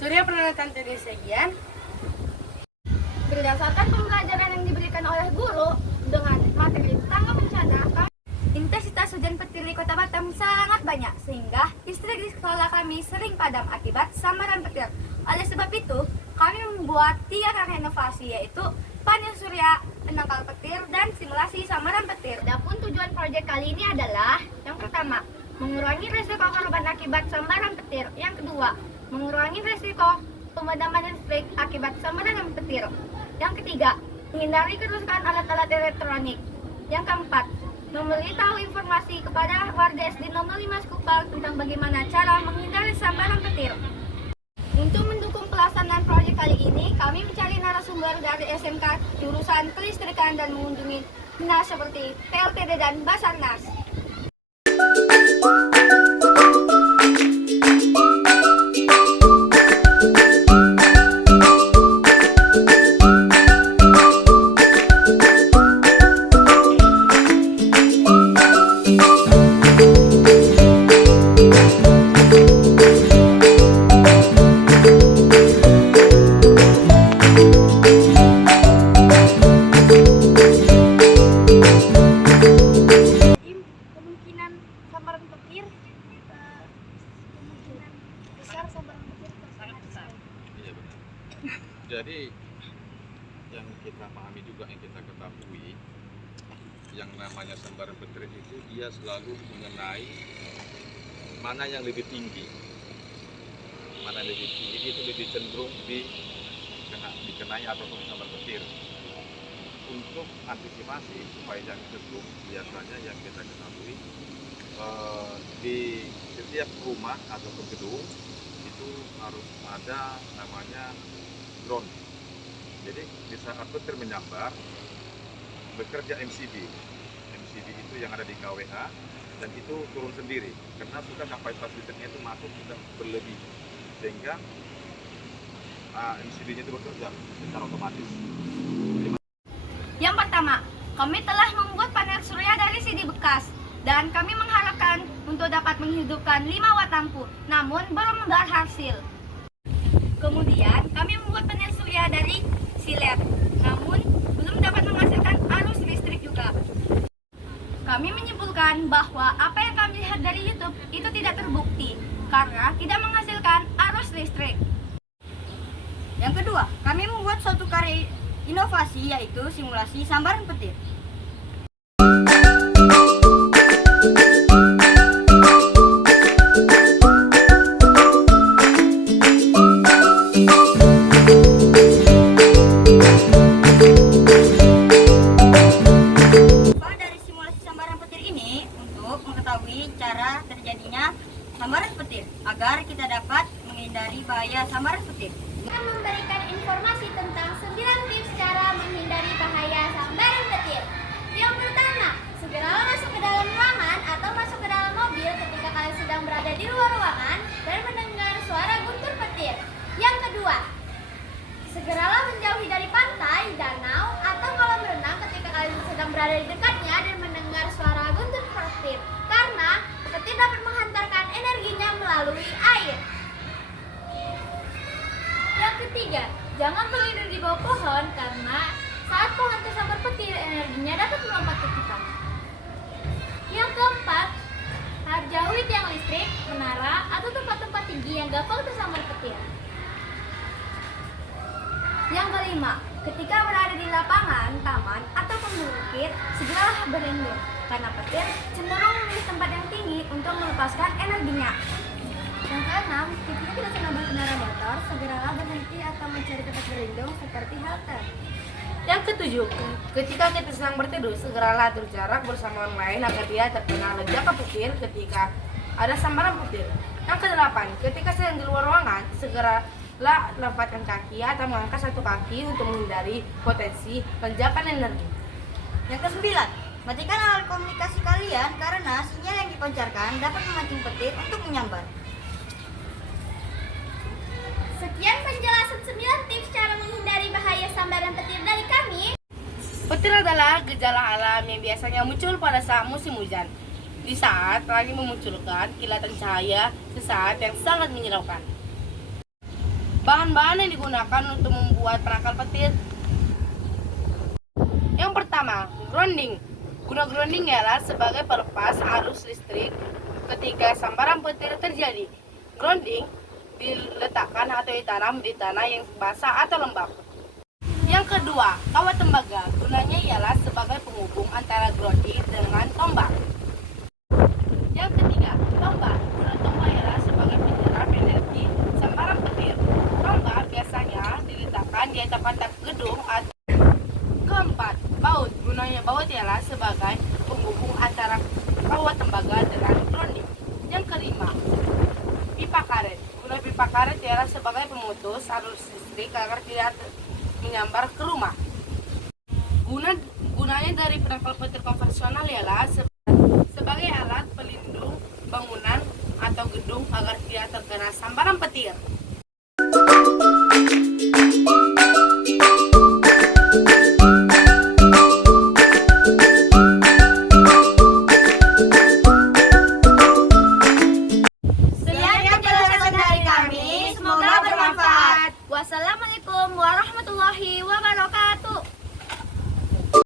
Surya Pranata Segian. Berdasarkan pembelajaran yang diberikan oleh guru dengan materi tangga bencana, intensitas hujan petir di Kota Batam sangat banyak sehingga listrik di sekolah kami sering padam akibat sambaran petir. Oleh sebab itu, kami membuat 3 karya inovasi, yaitu panel surya, penangkal petir, dan simulasi sambaran petir. Adapun tujuan proyek kali ini adalah yang pertama, mengurangi risiko korban akibat sambaran petir. Yang kedua, mengurangi risiko pemadaman listrik akibat sambaran petir. Yang ketiga, menghindari kerusakan alat-alat elektronik. Yang keempat, memberitahu informasi kepada warga SD nomor 5 Skupal tentang bagaimana cara menghindari sambaran petir. Untuk mendukung pelaksanaan proyek kali ini, kami mencari narasumber dari SMK jurusan kelistrikan dan mengunjungi dinas seperti PLTD dan Basarnas. Sambaran petir kemungkinan besar sambaran petir sangat besar. Iya benar. Jadi yang kita pahami juga, yang kita ketahui, yang namanya sambaran petir itu dia selalu mengenai mana yang lebih tinggi, mana lebih tinggi itu lebih cenderung dikenai ataupun sambar petir. Untuk antisipasi supaya jangan cedung, biasanya yang kita ketahui di setiap rumah ataupun gedung itu harus ada namanya drone. Jadi di saat petir menyambar, bekerja MCB itu yang ada di KWA, dan itu turun sendiri karena sudah kapasitas listriknya itu masuk sudah berlebih, sehingga MCB-nya itu bekerja secara otomatis. Yang pertama, kami telah membuat panel surya dari CD bekas dan kami mengharapkan untuk dapat menghidupkan 5 watt lampu, namun belum berhasil. Kemudian, kami membuat panel surya dari silet, namun belum dapat menghasilkan arus listrik juga. Kami menyimpulkan bahwa apa yang kami lihat dari YouTube itu tidak terbukti karena tidak menghasilkan arus listrik. Yang kedua, kami membuat suatu karya inovasi, yaitu simulasi sambaran petir. Dari simulasi sambaran petir ini untuk mengetahui cara terjadinya sambaran petir agar kita dapat menghindari bahaya sambaran petir. Akan memberikan informasi tentang 9 tips cara menghindari bahaya sambaran petir. Yang pertama, segeralah masuk ke dalam ruangan atau masuk ke dalam mobil ketika kalian sedang berada di luar ruangan dan mendengar suara guntur petir. Yang kedua, segeralah menjauhi dari pantai, danau, atau kolam renang ketika kalian sedang berada di dekatnya dan mendengar suara guntur petir, karena petir dapat menghantarkan energinya melalui air. Yang ketiga, jangan berlindung di bawah pohon karena saat pohon tersambar petir, energinya dapat melompat ke kita. Yang keempat, jauhi tiang listrik, menara, atau tempat-tempat tinggi yang gampang tersambar petir. Yang kelima, ketika berada di lapangan, taman, atau bukit, segeralah berlindung karena petir cenderung memilih tempat yang tinggi untuk melepaskan energinya. Yang keenam, ketika tidak sedang berkendara motor, segeralah berhenti atau mencari tempat berlindung seperti halte. Yang ketujuh, ketika kita sedang berteduh, segeralah atur jarak bersama orang lain agar tidak terkena ledakan petir ketika ada sambaran petir. Yang kedelapan, ketika sedang di luar ruangan, segeralah lempatkan kaki atau mengangkat satu kaki untuk menghindari potensi lonjakan energi. Yang kesembilan, matikan alat komunikasi kalian karena sinyal yang dipancarkan dapat memancing petir untuk menyambar. Sekian penjelasan 9 tips cara menghindari bahaya sambaran petir dari kami. Petir adalah gejala alam yang biasanya muncul pada saat musim hujan. Di saat langit memunculkan kilatan cahaya sesaat yang sangat menyilaukan. Bahan-bahan yang digunakan untuk membuat penangkal petir. Yang pertama, grounding. Guna grounding ialah sebagai pelepas arus listrik ketika sambaran petir terjadi. Grounding diletakkan atau ditanam di tanah yang basah atau lembab. Yang kedua, kawat tembaga. Gunanya ialah sebagai penghubung antara grounding dengan tombak. Yang ketiga, tombak. Guna tombak ialah sebagai penyerap energi sambaran petir. Tombak biasanya diletakkan di atap gedung atau. Keempat, baut. Gunanya baut ialah sebagai penghubung antara kawat tembaga dengan grounding. Yang kelima, pipa karet. Guna pipa karet ialah sebagai pemutus arus listrik agar tidak menyambar ke rumah. Gunanya dari penangkal petir konvensional ialah sebagai alat pelindung bangunan atau gedung agar tidak terkena sambaran petir.